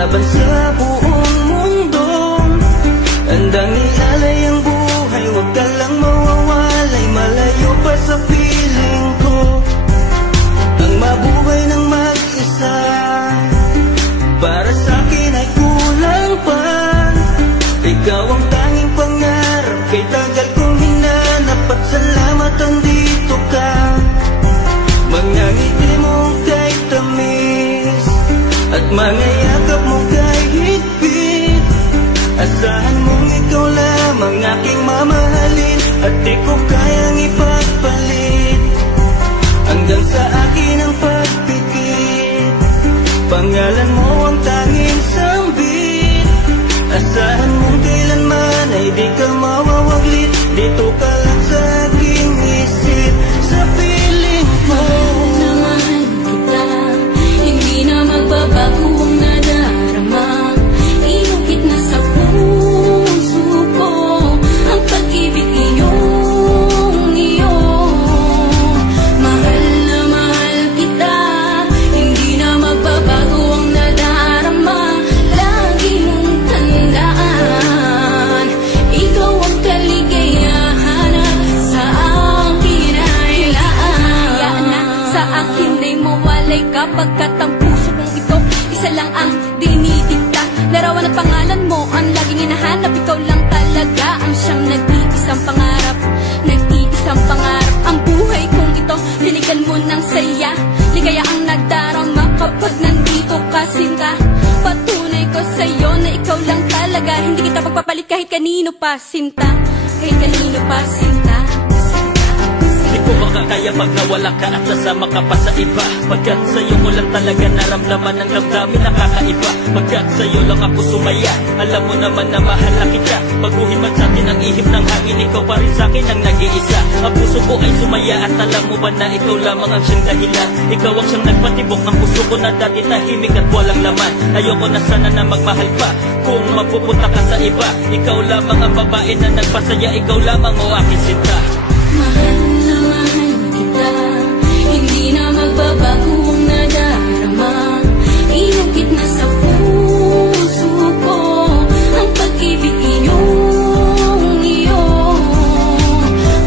laban sa buong mundo. Handang ialay ang buhay, huwag ka lang mawawalay, malayo pa sa piling ko. Ang mabuhay ng mag-isa, para sa'kin ay kulang pa. Ikaw ang tanging pangarap, kay tagal kong hinanap, at salamat andito ka. Mga ngiti mong kay tamis, at mga yakap mong kay higpit. Asahan mong ikaw lamang aking mamahalin, at di ko kayang ipagpalit. Hanggang sa akin ang pagpikit, pangalan mo ang tanging sambit. Asahan mong kailanman ay di ka mawawaglit, dito ka lang sa aking isip, sa piling mo. Naman kita, hindi na magbabago ang nadarama. Inukit na sa puso ko ang pag-ibig iyong iyo. Mahal na mahal kita, hindi na magbabago ang nadarama. Lagi mong tandaan, ikaw ang kaligayahan sa akin ay laan. Hayaan na sa akin ay mawalay kapagkat ang puso kong ito isa lang ang dinidikta. Larawan at pangalan mo ang laging hinahanap, ikaw lang talaga ang siyang nag-iisang pangarap. Nag-iisang pangarap ang buhay kong ito, binigyan mo ng saya. Ligaya ang nagdarama kapag nandito ka, sinta. Patunay ko sa'yo na ikaw lang talaga, hindi kita pagpapalit kahit kanino pa, sinta. Kahit kanino pa, sinta. Di ko makakaya pag nawala ka at sasama ka pa sa iba. Pagkat sa'yo ko lang talaga naramdaman ang damdamin nakakaiba. Pagkat sa'yo lang ako sumaya, alam mo naman na mahal na kita. Baguhin man sa'tin ang ihip ng hangin, ikaw pa rin sa'kin ang nag-iisa. Ang puso ko ay sumaya at alam mo ba na ikaw lamang ang siyang dahilan. Ikaw ang siyang nagpatibok ng puso ko na dati tahimik at walang laman. Ayoko na sana na magmahal pa kung mapupunta ka sa iba. Ikaw lamang ang babae na nagpasaya, ikaw lamang o aking sinta. Mahal na mahal kita, hindi na magbabago ang nadarama. Inukit na sa puso ko ang pag-ibig iyong iyo.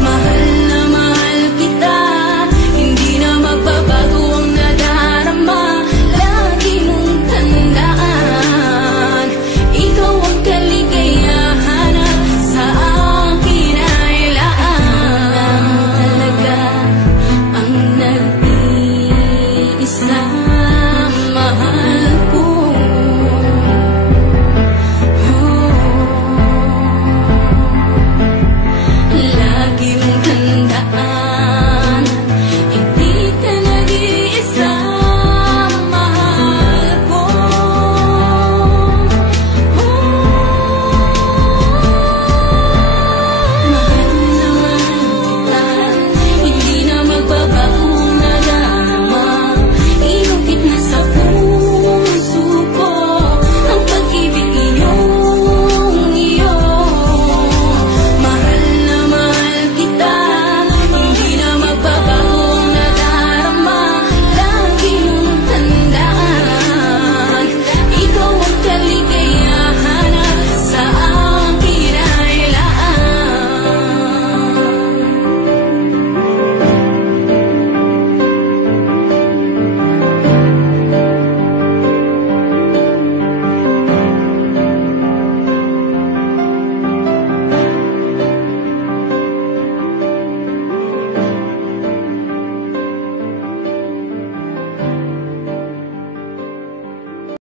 Mahal na mahal kita, hindi na magbabago ang nadarama. Lagi mong tandaan, ikaw ang kaligayahan sa akin ay laan. Talaga ang nag-iisang mahal.